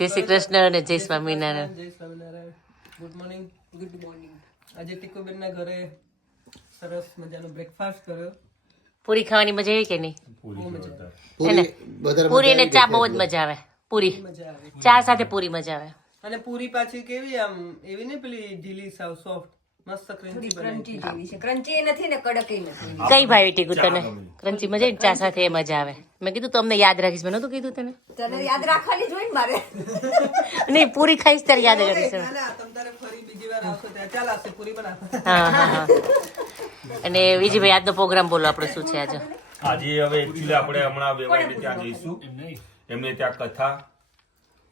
જય શ્રી કૃષ્ણ અને જય સ્વામિનારાયણ. જય Swaminarayan. Good morning. Good morning. આજે ટીકુબેન ના ઘરે સરસ મજાનો બ્રેકફાસ્ટ કર્યો. પૂરી ખાવાની મજા આવી કે નહીં? પૂરી પૂરી ને ચા બહુ જ મજા આવે. પૂરી મજા આવી. ચા સાથે પૂરી મજા આવે. અને પૂરી પાછી કેવી આમ એવી ને પેલી ઢીલી સાવ સોફ્ટ મસ્ત ક્રન્ચી બનાવી છે. ક્રન્ચી નથી ને કડક નથી. કઈ ભાઈ ટીકુ તને? ક્રંચી મજા આવી ને ચા સાથે એ મજા આવે. મેં કીધું તમને યાદ રાખીશ. મેં નતું કીધું તને? તને યાદ રાખવાની જોઈ ને મારે. નહીં, પૂરી ખાઈશ ત્યારે યાદ કરીશ. ના ના તમ તારે ફરી બીજી વાર આવશો ત્યારે ચાલ આવશે પૂરી બનાવ. હા હા હા. અને બીજી ભાઈ આજનો પ્રોગ્રામ બોલો, આપણે શું છે આજે? આજે હવે એકચ્યુઅલી આપણે હમણાં વેવાઈને ત્યાં જઈશું. એમને ત્યાં કથા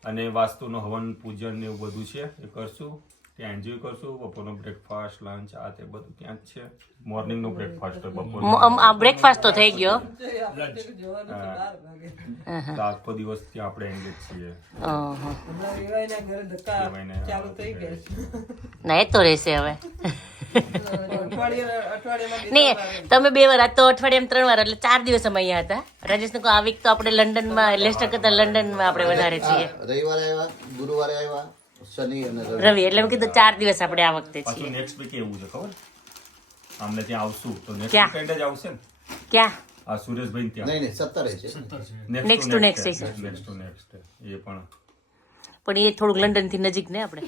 અને વાસ્તુનો હવન પૂજન ને એવું બધું છે, એ કરશું. ત્યાં એન્જોય કરશું. બપોરનો બ્રેકફાસ્ટ, લંચ, આ તે બધું ત્યાં જ છે. મોર્નિંગનો બ્રેકફાસ્ટ બપોર બ્રેકફાસ્ટ તો થઈ ગયો. આખો દિવસ ત્યાં આપણે એન્ગેજ છીએ. હમણાં રેવાઈના ઘરે ધક્કા ચાલુ થઈ ગયા છે. ના, એ તો રહેશે હવે. અઠવાડિયામાં નહીં, તમે 2 વાર, આ તો અઠવાડિયામાં 3 વાર, એટલે 4 દિવસ અમે અહીંયા હતા. રાજેશને કહો આ વીક તો આપણે લંડનમાં, લેસ્ટર કરતા લંડનમાં આપણે વધારે છીએ. રવિવારે આવ્યા, ગુરુવારે આવ્યા, શનિ અને રવિ, એટલે મેં કીધું 4 દિવસ આપણે આ વખતે પાછું છીએ. નેક્સ્ટ વીક એવું છે ખબર, અમને ત્યાં આવશું તો નેક્સ્ટ ક્યાં? વીકેન્ડ જ આવશે ને ક્યાં? આ સુરેશભાઈ ત્યાં. નહીં 17 છે. Next to next છે. નેક્સ્ટ ટુ નેક્સ્ટ એ પણ પણ એ થોડુંક લંડન થી નજીક ને આપણે.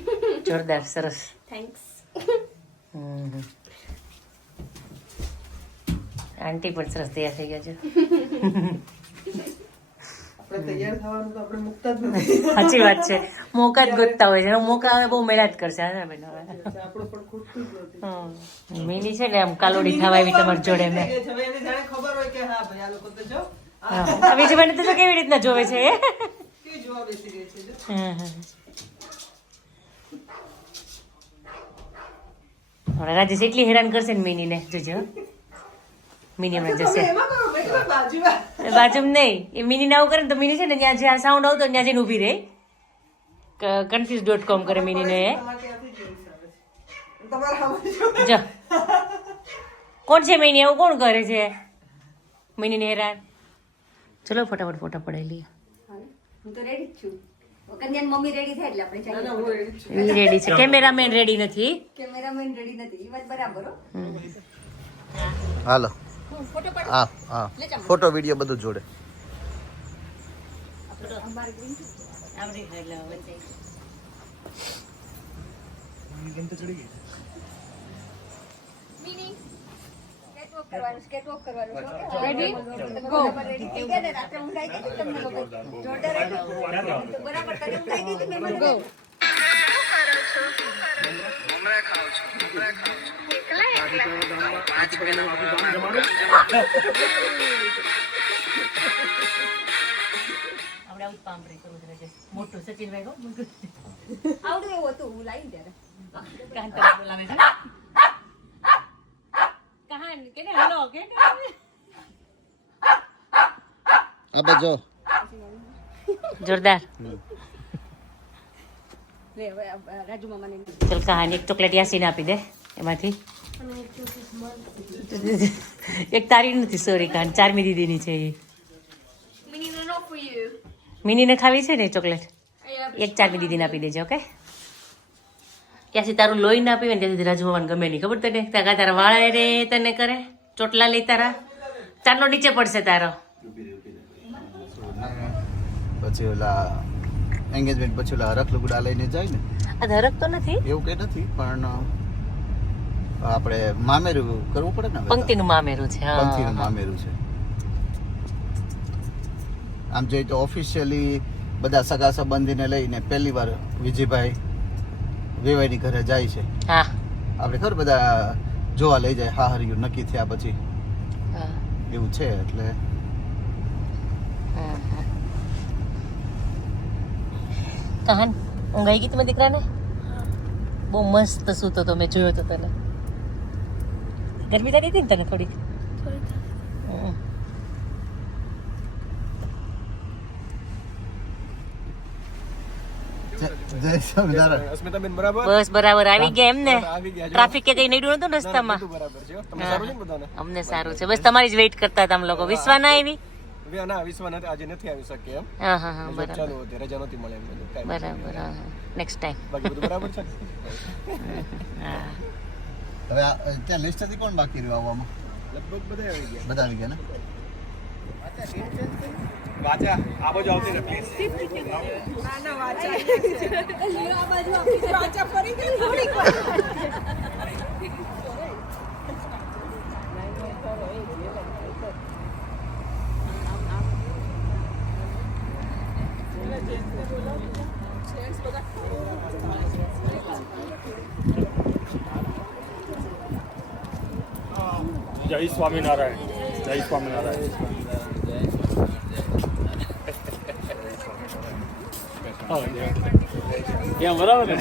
જોરદાર, સરસ. થેન્ક્સ. આંટી પણ સરસ તૈયાર થઈ ગયા છે. આપણે તૈયાર થવાનું તો આપણે મુકતા જ નથી. સાચી વાત છે, મોકા જ ગોતતા હોય છે. મોકા હવે બહુ મેળા જ કરશે. હા બેન, હવે આપણું પણ ખૂટતું જ નથી. મિની છે ને આમ કાલોડી થવા આવી તમારી જોડે મેં. હવે એને જાણે ખબર હોય કે હા ભાઈ આ લોકો તો જો બીજી મને તો જો કેવી રીતના જોવે છે એ. કેવી જોવા બેસી ગઈ છે જો. હવે રાજેશ એટલી હેરાન કરશે ને મિની ને, જોજો. મિની હમણાં જશે એમાં કરો ભાઈ બાજુમાં. બાજુમાં નહીં. એ મિની ને આવું કરે ને તો મિની છે ને ત્યાં જ્યાં સાઉન્ડ આવતો ત્યાં જઈને ઊભી રહે. confuse.com કરે મિની ને. તમારે ત્યાંથી જોઈશ આવે છે. તમારે હવે જો. જો કોણ છે મિની? એવું કોણ કરે છે મિની ને હેરાન? ચલો ફટાફટ ફોટા પડાવી લઈએ. હું તો રેડી જ છું. કન્યાની મમ્મી રેડી થાય એટલે આપણે ના, ના, હું ready જ છું. એ રેડી છે, કેમેરામેન રેડી નથી. કેમેરામેન રેડી નથી. એ વાત બરાબર હો. હાલો, હા હા, ફોટો વિડીયો બધું જોડે. મિની સ્કેટવોક કરવાનું રેડી ગો. થઈ ગયા ને રાત્રે ઊંઘાઈ ગઈ તમને લોકો જોરદાર હતું. બરાબર તને ઊંઘાઈ ગઈ હતી મેં ગો. આપણે આવું જ પાંપરે કરવું છે રાજેશ. મોટું સચિનભાઈ કહો આવડું એવું હતું હું લાવી ત્યારે. કાંતા બોલાવે છે. કહાન કેને હેલો કે અબે જો જોરદાર. લે હવે રાજુ મામાને ચલ કહાન એક ચોકલેટ યાસીને આપી દે એમાંથી. એક તારી નથી, સોરી કહાન, 4મી દીદીની છે એ. મિનીને ખાવી છે ને એ ચોકલેટ? એક 4મી દીદીને આપી દેજો. ઓકે, ત્યાંથી તારું લોહી ના પીવે ને ત્યાંથી રાજુ મામાને ગમે નહીં, ખબર તને? ત્યાં તારા વાળા રે તને કરે ચોટલા લઈ તારા, ચાંદલો નીચે પડશે તારો. પછી ઓલા એન્ગેજમેન્ટ પછી ઓલા હરખ લુગડા લઈને જાય ને, આ ધરક તો નથી, એવું કઈ નથી, પણ આપણે મામેરું કરવું પડે ને. પંક્તિનું મામેરું છે. હા, પંક્તિનું મામેરું છે. આમ જોઈએ તો ઓફિશિયલી બધા સગા સંબંધીને લઈને પહેલી વાર વિજયભાઈ વેવાઈની ઘરે જાય છે. હા આપણે ખબર બધા જોવા લઈ જાય, હા હરિયું નક્કી થયા પછી હા. એવું છે. એટલે કહાન ઊંઘાઈ ગઈ તમારા દીકરાને? બહુ મસ્ત સૂતો તો, મેં જોયો તો તને. ગરમી થતી હતી ને તને થોડીક? જય સ્વામિનારાયણ. બસ બરાબર આવી ગયા એમ ને? ટ્રાફિક કે કઈ નડ્યું નતું રસ્તામાં? બરાબર છે. તમને સારું છે ને બધાને? અમને સારું છે, બસ તમારી જ વેઇટ કરતા હતા અમે લોકો. વિશ્વા ના આવી? હવે ના વિશ્વાસ નથી, આજે નથી આવી શકે એમ. હા હા હા બરાબર ચાલો હોતે રજા નહોતી મળે એમ બધું કાંઈ બરાબર હા નેક્સ્ટ ટાઈમ બાકી બધું બરાબર છે. હા હવે ત્યાં લિસ્ટથી કોણ બાકી રહ્યું આવવામાં? લગભગ બધા આવી ગયા. બધા આવી ગયા ને? વાચા આ બાજુ આવતી રહે પ્લીઝ. જય સ્વામિનારાયણ. જય સ્વામિનારાયણ. બરાબર ને?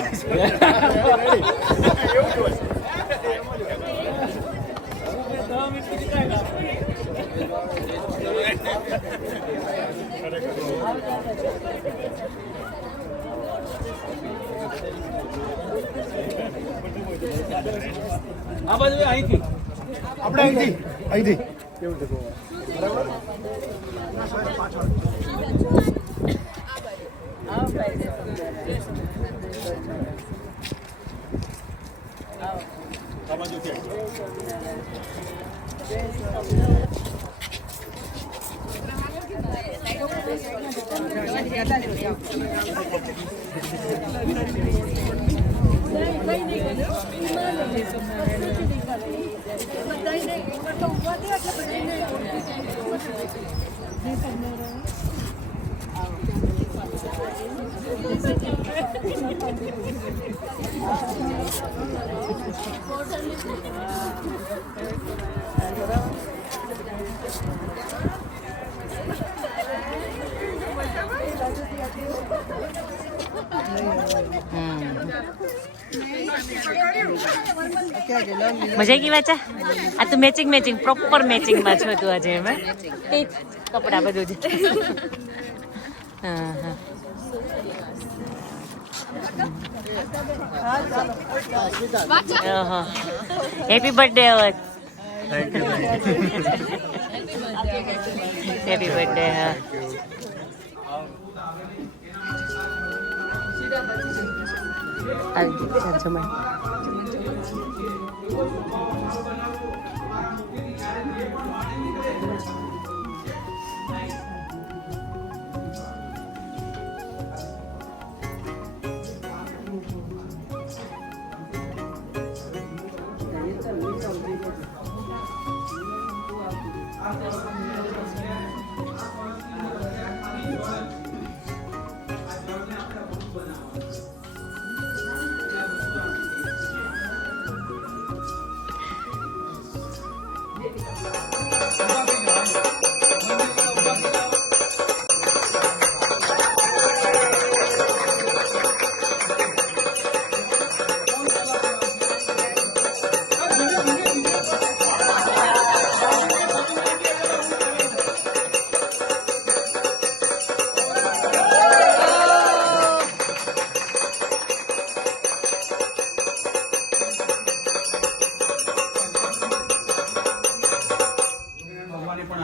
આ બાજુ અહીંથી આપણે અહીંથી કેવું છે બરાબર. મજા આવી વાચા આ તો મેચિંગ પ્રોપર મેચિંગમાં છો તું આજે એમાં કપડા બધું જ હા હા happy birthday Awadh happy birthday હા જમાય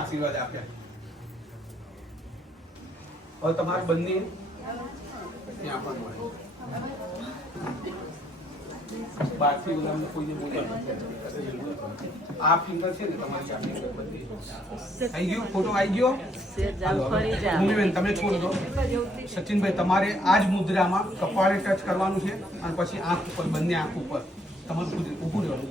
આશીર્વાદ આપ્યા. હવે તમારે બંને ત્યાં પણ મળે. બહારથી ઓલામને કોઈને બોલાવે. આ ફિંગર છે ને તમારી આ ફિંગર બધી આવી ગયું. ફોટો આવી ગયો. ભૂમિબેન તમે છોડ દો. સચિનભાઈ તમારે આ જ મુદ્રામાં કપાળે ટચ કરવાનું છે અને પછી આંખ ઉપર, બંને આંખ ઉપર તમારું ઊભું રહેવાનું.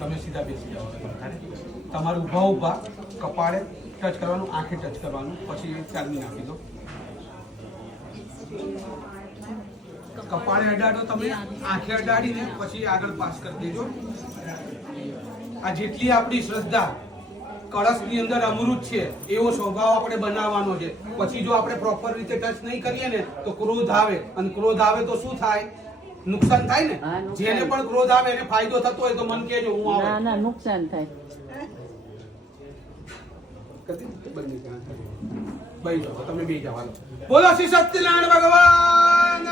તમે સીધા બેસી જાઓ. તમારું ઊભા કપાળે ટચ કરવાનું, આંખે ટચ કરવાનું, પછી ચાલવી નાખી દો. કપાળે અડાડો તમે, આંખે અડાડીને પછી આગળ પાસ કરી દેજો. આ જેટલી આપણી શ્રદ્ધા કળશની અંદર અમૃત છે એવો સ્વભાવ આપણે બનાવવાનો છે. પછી જો આપણે પ્રોપર રીતે ટચ નહીં કરીએ ને તો ક્રોધ આવે, અને ક્રોધ આવે તો શું થાય? નુકસાન થાય ને. જેને પણ ક્રોધ આવે એને ફાયદો થતો હોય તો મન કહેજો, હું આવે. ના નુકસાન થાય. તમે બે જવાનું. બોલો શ્રી સત્યનારાયણ ભગવાન.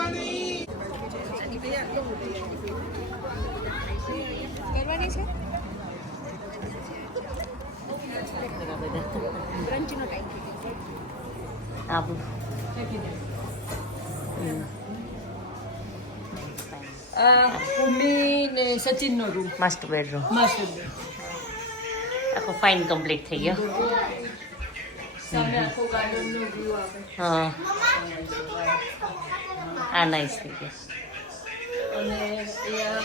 આ બધું મમ્મી ને સચિન નો રૂમ માસ્ટર બેડરૂમ માસ્ટર આખો ફાઇન કમ્પ્લીટ થઈ ગયો. સામે આખો ગાર્ડન નો વ્યૂ આવે. હા આ નાઈસ થઈ ગયો. અને અહીંયા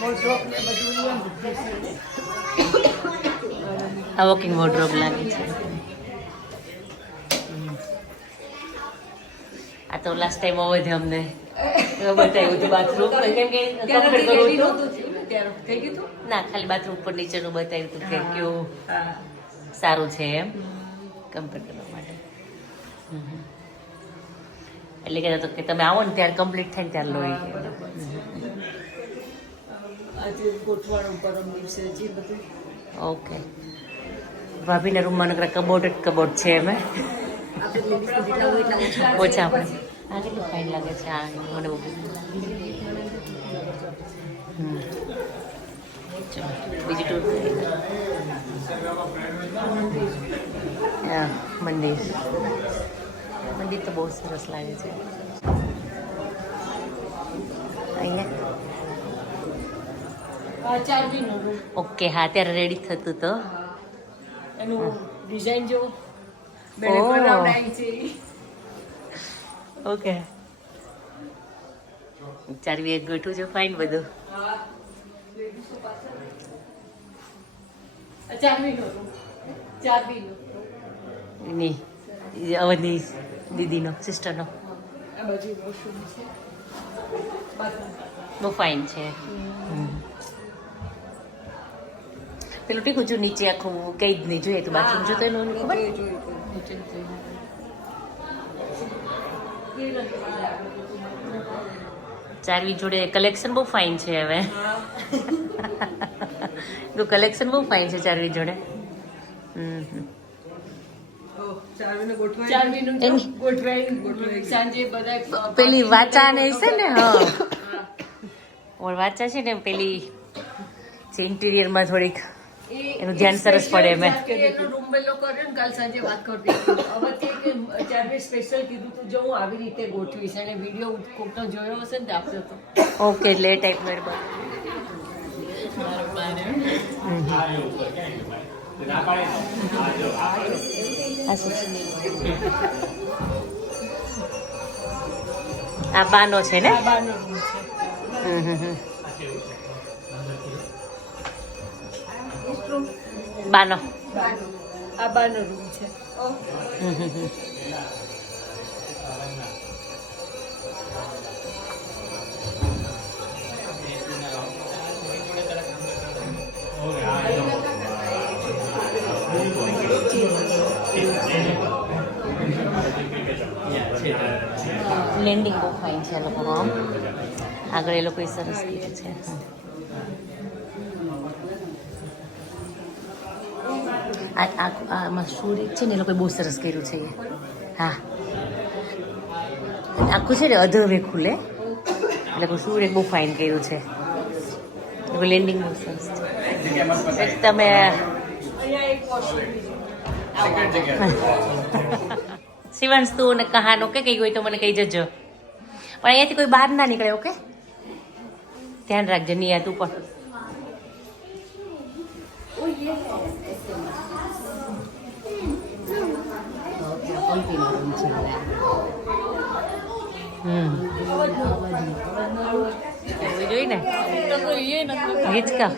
વોર્ડરોબ ને બધું અહીંયા આ વોકિંગ વોર્ડરોબ લાગે છે. આ તો લાસ્ટ ટાઈમ આવે છે અમને બતાવ્યું હતું બાથરૂમ કેમ કે કમ્ફર્ટ કરવું હતું ત્યારે થઈ ગયું હતું. ના ખાલી બાથરૂમ ઉપર નીચેનું બતાવ્યું હતું કે કેવું સારું છે એમ કમ્ફર્ટ કરવા માટે. એટલે કહેતા હતો કે તમે આવો ને ત્યારે કમ્પ્લીટ થાય ને ત્યારે લોહી. આજે ગોઠવાણ પરમ દિવસે જે બધું ઓકે ભાભીના રૂમમાં નકરા કબોર્ડ જ કબોર્ડ છે એમ ઓછા આપણે આ કેટલું ફાઇન લાગે છે આ મને બહુ ચલો બીજી ટૂર મંદિર મંદિર તો બહુ સરસ લાગે છે અહીંયા. ચારવીનો રૂમ ઓકે હા ત્યારે રેડી થતું તો એનું ડિઝાઇન જો ઓહ. બનાવડાવી છે. ઓકે ચારવી એક ગોઠવું છે ફાઇન બધું. ચારવીનો રૂમ ચારવીનો ની અવધની દીદીનો સિસ્ટરનો આ બાજુ વોશરૂમ છે બાથરૂમ. બહુ ફાઇન છે. પેલું ટીકું છું નીચે આખું કઈ જ નહીં જોઈએ તો બાથરૂમ જોતો એનું ખબર ચારવી જોડે કલેક્શન બહુ ફાઇન છે હવે કલેક્શન બહુ ફાઇન છે ચારવી જોડે. ચારવીને ગોઠવાય ચારવીનું એની- ગોઠવાઈ સાંજે બધા પેલી વાચા ને છે ને હા ઓર વાચા છે ને પેલી જે ઇન્ટિરિયરમાં થોડીક એનું ધ્યાન સરસ પડે એમ. એનો રૂમ બેલો કર્યો ને કાલ સાંજે વાત કરતી હતી. હવે તે કે ચારવી સ્પેશિયલ કીધું તું જો હું આવી રીતે ગોઠવીશ અને વિડીયો કોકનો જોયો હશે ને તે આપ્યો હતો. ઓકે એટલે એ ટાઈપનો આ બાનો છે ને આ બારનો રૂમ છે. બાનો આ બારનો રૂમ છે. લેન્ડિંગ બહુ ફાઇન છે આ લોકોનો આમ આગળ એ લોકોએ સરસ કીધું છે. આમાં સૂર્ય છે ને એ લોકોએ બહુ સરસ કર્યું છે હા અને આખું છે ને અધવે ખુલે એટલે સૂર્ય બહુ ફાઇન કર્યું છે. લેન્ડિંગ બહુ સરસ છે. તમે શિવાંશ તું ને કહાનો કે કઈ હોય તો મને કહી જજો પણ અહીંયાથી કોઈ બહાર ના નીકળે. ઓકે ધ્યાન રાખજે નિયા તું પણ. જોઈ ને હિચકા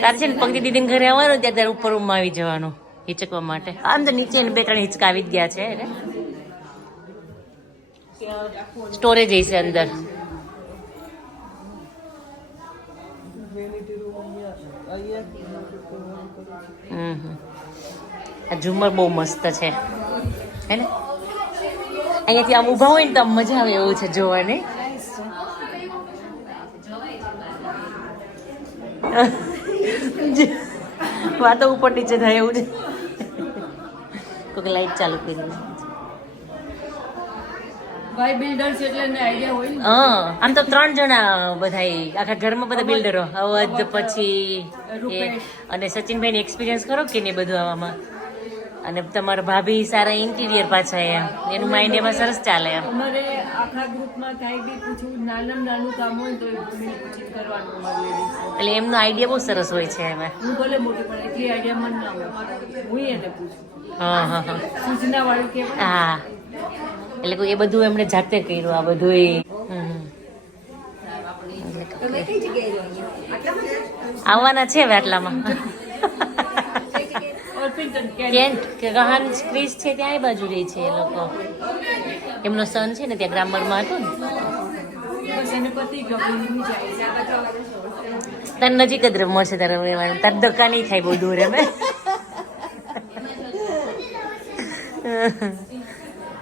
તારે છે ને પગડી દીદીને ઘરે આવવાનું ત્યાં તારે ઉપર રૂમમાં આવી જવાનું હિચકવા માટે. આમ તો નીચે બે ત્રણ હિચકા આવી જ ગયા છે એને સ્ટોરેજ હશે અંદર. આ ઝુમર બહુ મસ્ત છે હે ને અહીંયાથી આમ ઊભા હોય ને તો આમ મજા આવે એવું છે જોવાની. વાતો ઉપર નીચે થાય એવું છે. કોઈક લાઈટ ચાલુ કરી ભાઈ બિલ્ડર્સ એટલે એને આઈડિયા હોય ને. હા આમ તો 3 જણા બધાય આખા ઘરમાં બધા બિલ્ડરો અવધ પછી રૂપેશ. અને સચિનભાઈ એક્સપિરિયન્સ કરો કે નહીં બધું આવામાં અને તમારા ભાભી સારા ઇન્ટિરિયર પાછા એમ એનું માઇન્ડ એમાં સરસ ચાલે એમ અમારે આખા ગ્રુપમાં કાંઈ બી પૂછવું નાનું કામ હોય તો એ ભૂમિને પૂછીને કરવાનું અમારે ladies. એટલે એમનો આઈડિયા બહુ સરસ હોય છે એમાં હું ભલે મોટી પણ એટલી આઈડિયા મને ના હોય હું એને પૂછું હા હા હા સૂચના વાળું કહેવાય. હા એટલે એ બધું એમણે જાતે કર્યું આ બધું તમે કઈ જગ્યાએ રહો અહીંયા? આટલામાં? આવવાના છે હવે આટલામાં કઈ જગ્યાએ? ઓર્પિંગ્ટન કેન્ટ કે ગહાન ક્રિસ છે ત્યાં એ બાજુ રહે છે એ લોકો એમનો સન છે ને ત્યાં ગ્રામરમાં હતો ને બસ એને પતિ ગયું જાય તાર નજીક જ મળશે તારે રહેવાનું તાર ધક્કા નહીં થાય બહુ દૂર એમ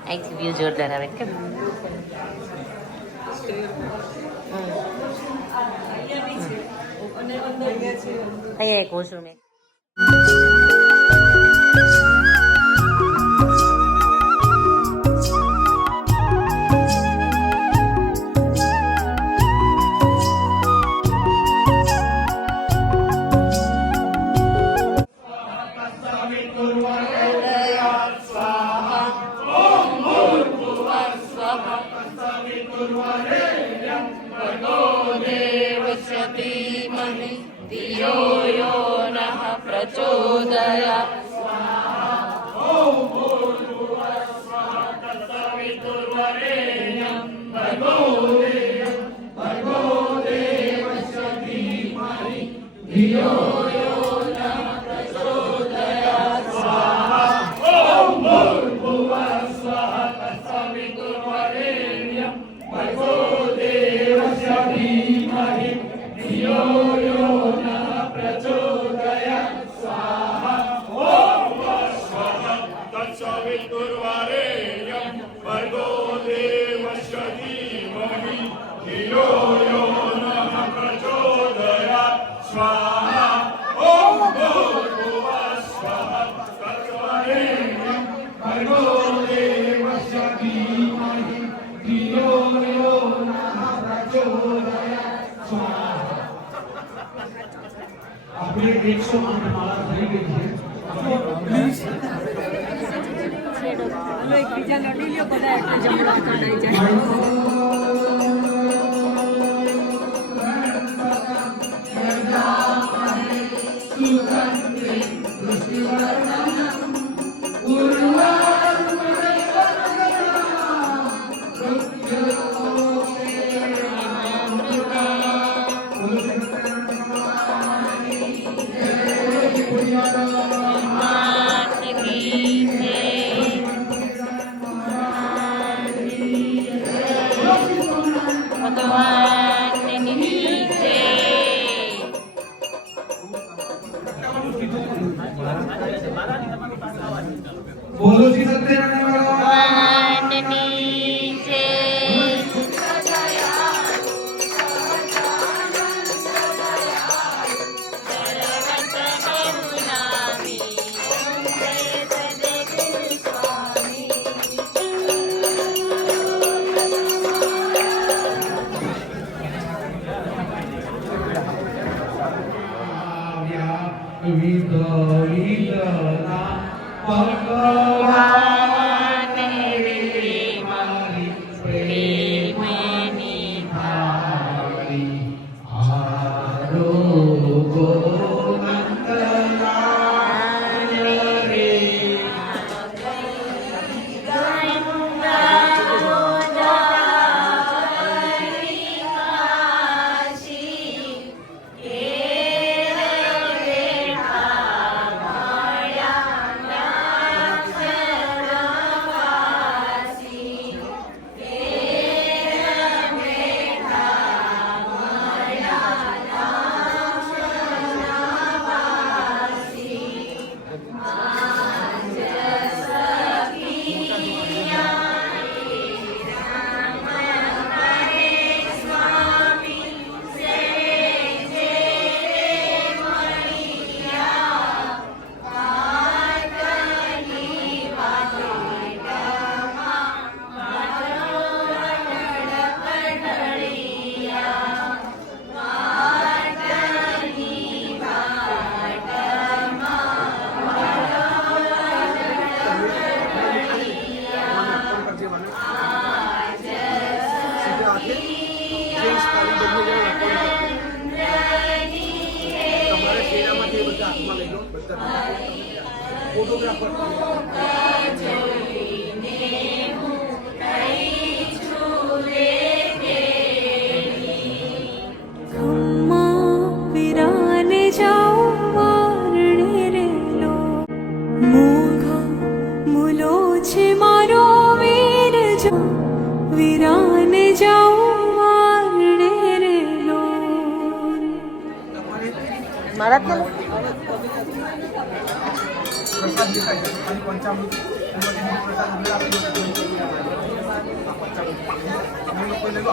અહીંથી વ્યૂ જોરદાર આવે કેમ અહીંયા એક વોશરૂમ એક આપણે 108 માળા થઈ ગઈ છે એકબીજા લડી લ્યો બધા એટલે જમણા કઢાઈ જાય બોલો શ્રી સત્યનારાયણ વાળા वीराने जाओ वारणे रे लो मोघा मुलो छे मारो वीर जो वीराने जाओ वारणे रे लो પ્રસાદ દેખાય છે અને પંચામૃત પ્રસાદ અંદર આપી અમે લોકો લઈ લો.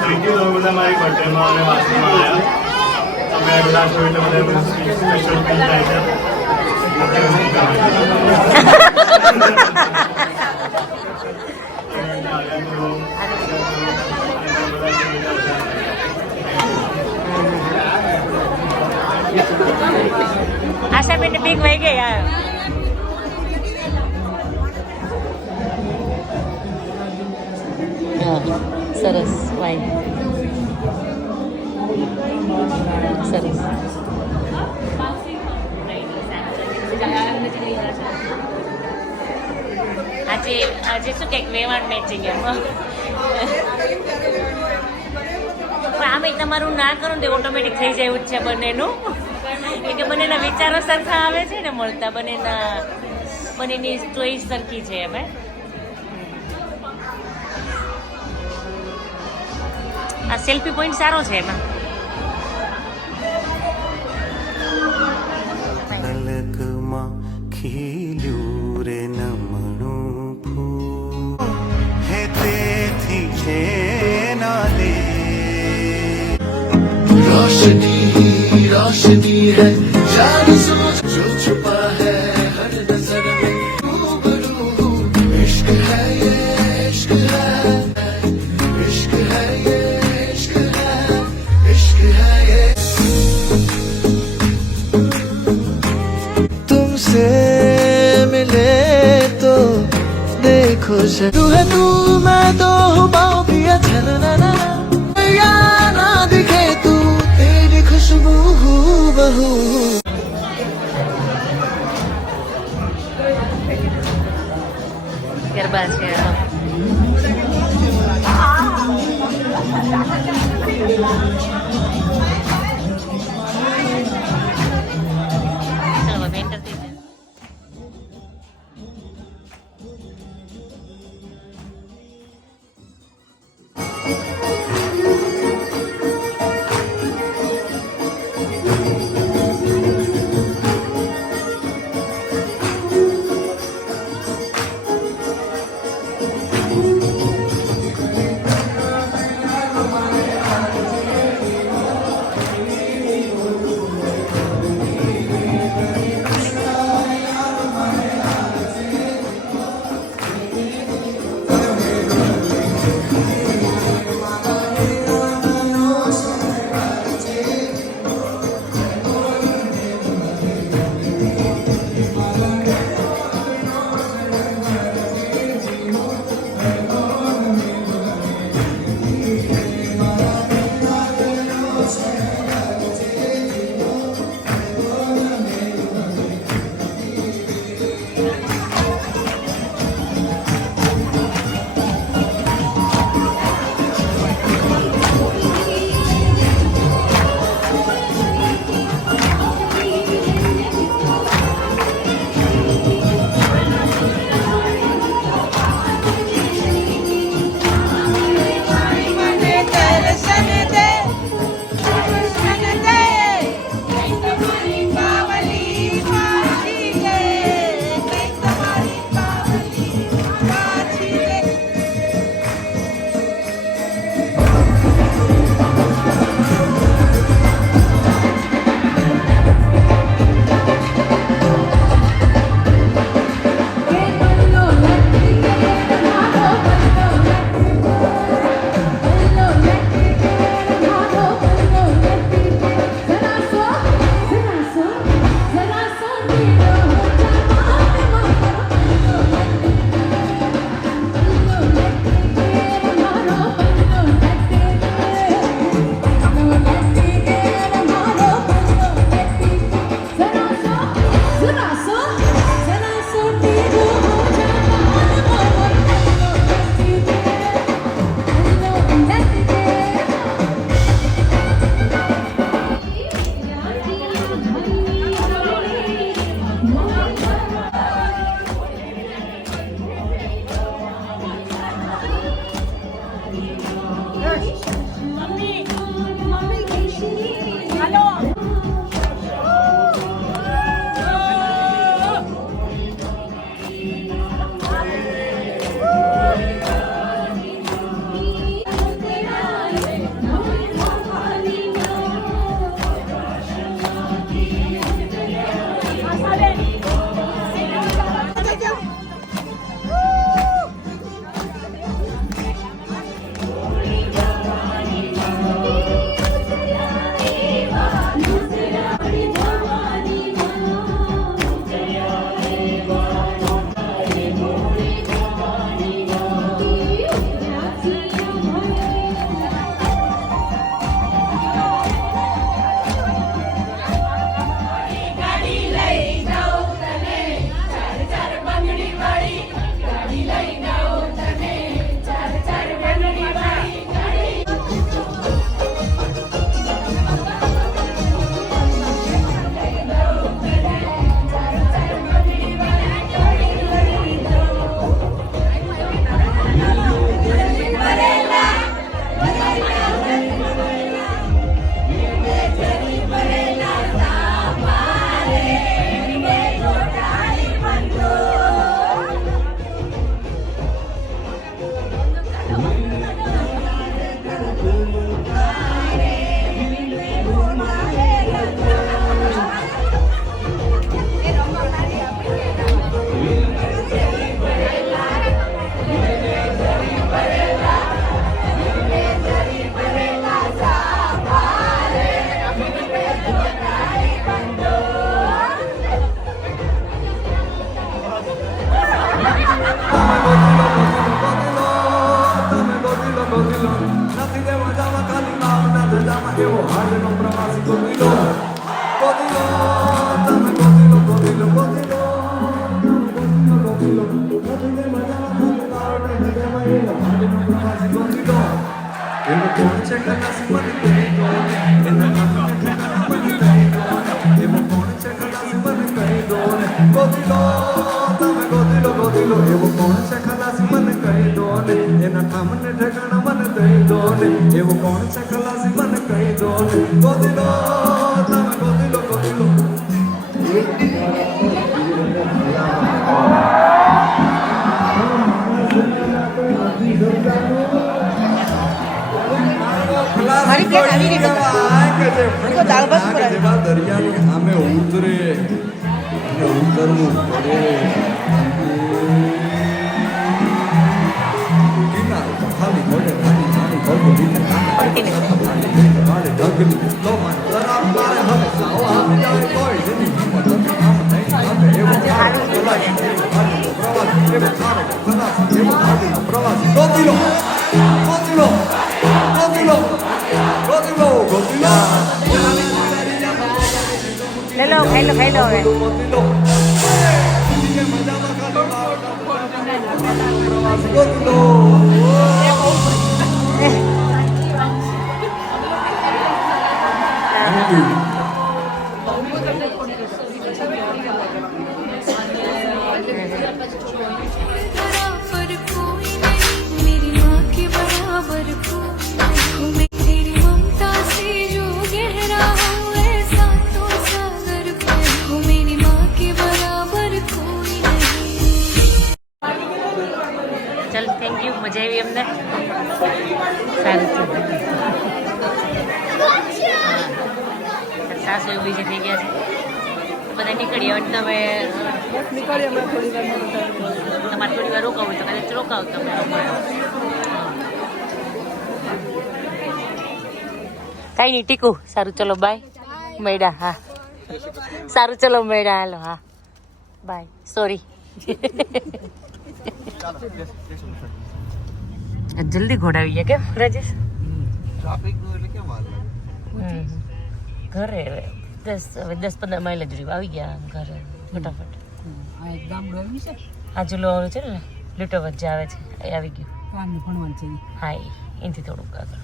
થેન્ક યુ તમે બધા મારી બર્થડેમાં અને વાસણમાં આવ્યા. તમે બધા છો એટલે બધા સ્પેશિયલ ફીલ થાય છે. આશાબેન બીક વહી ગઈ યાર. સરસ વાઈ સરસ. આજે શું કંઈક વેવાણ મેચિંગ એમ આમે તમારું ના કરો ને તો ઓટોમેટિક થઈ જાય એવું જ છે બંનેનું. કે બંનેના વિચારો સરખા આવે છે ને મળતા બંનેની ચોઈસ સરખી છે એમ. આ સેલ્ફી પોઈન્ટ સારો છે એમાં. પલકમાં ખીલ્યું રે નમણું ફૂલ હે તેથી ખેના દે રોશની રોશની હૈ જાન સોચ જો છુપા હૈ હર નજર મેં રૂબરૂ इश्क है ये इश्क है इश्क है ये इश्क है इश्क है ये तुमसे मिले तो देखो तू है तू मैं तो हूँ पाओ पिया छलना या ना दिखे तू तेरी खुशबू बहू ગરબા છે. ચાલો હવે enter થઈ જાય. ગોદીલો ગોદીલો તમે ગોદીલો ગોદીલો ગોદીલો ગોદીલો ગોદીલો ગોદીલો એવો કોણ છે ખલાસી મને કહી દો એના એવો કોણ છે ખલાસી મને કહી દો ગોદીલો તમે ગોદીલો ગોદીલો એવો કોણ છે ખલાસી મને કહી દો ને એના ઠામને ઠેકાણા મને દઈ દો ને એવો કોણ છે ખલાસી મને કહી દો ને ગોદીલો તમે ગોદીલો ગોદીલો મારી પ્લેટ આવી ગઈ તો દાળ ભાત પર દરિયાની સામે ઉતરે અને ઉતરવું પડે કિનારે ખાલી મોઢે ખાલી નાની ભરગો લીધે કાને ઢગલી લો માન તરાપ મારે હવે સાવ આવી જાય કોઈ જેની કિંમત નથી આમ નહીં આવે એવો પ્રવાસ એવો સારો ખલાસ એવો ભાગીનો પ્રવાસ ગોદીલો ગોદીલો ગોદીલો ગોદીલો ગોદીલો લઈ લો ખાઈ લો હવે बराबर कोई नहीं मेरी माँ के बराबर कोई नहीं मेरी ममता से जो गहरा हो ऐसा तो सागर पे हो मेरी माँ के बराबर कोई नहीं ચાલ થેન્ક યુ મજા આવી અમને સારું છે સાસુ એવું બીજી થઈ ગયા છે બધા નીકળીએ હવે તમે તમારે થોડી વાર રોકાવું તો કદાચ રોકાવ તમે કાંઈ નહીં ટીકું સારું ચલો બાય મેડા હા સારું ચલો મેડા હાલો હા બાય સોરી જલ્દી ઘોડાવી ગયા કેમ રાજેશ ટ્રાફિક એટલે કેમ વાર લાગે ઘરે હવે 10-15 માઇલ જ રહ્યું આવી ગયા ઘરે ફટાફટ આ જુલો છે ને લીટો વચ્ચે આવે છે એ આવી ગયું હા એનાથી થોડુંક આગળ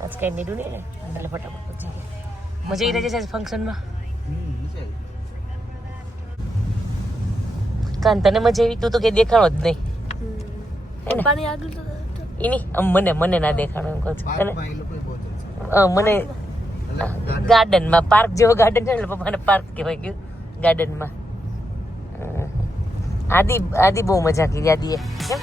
આજ કઈ નીડું નહીં ને એટલે ફટાફટ પહોંચી ગયા મજા આવી રહી છે ફંક્શનમાં કાન તને મજા આવી તું તો કઈ દેખાડો જ નહીં એની મને ના દેખાડો એમ કહું છું મને ગાર્ડનમાં પાર્ક જેવો ગાર્ડન છે એટલે પપ્પાને પાર્ક કહેવાય ગયું ગાર્ડનમાં આદિ બહુ મજા કરી આદિએ કેમ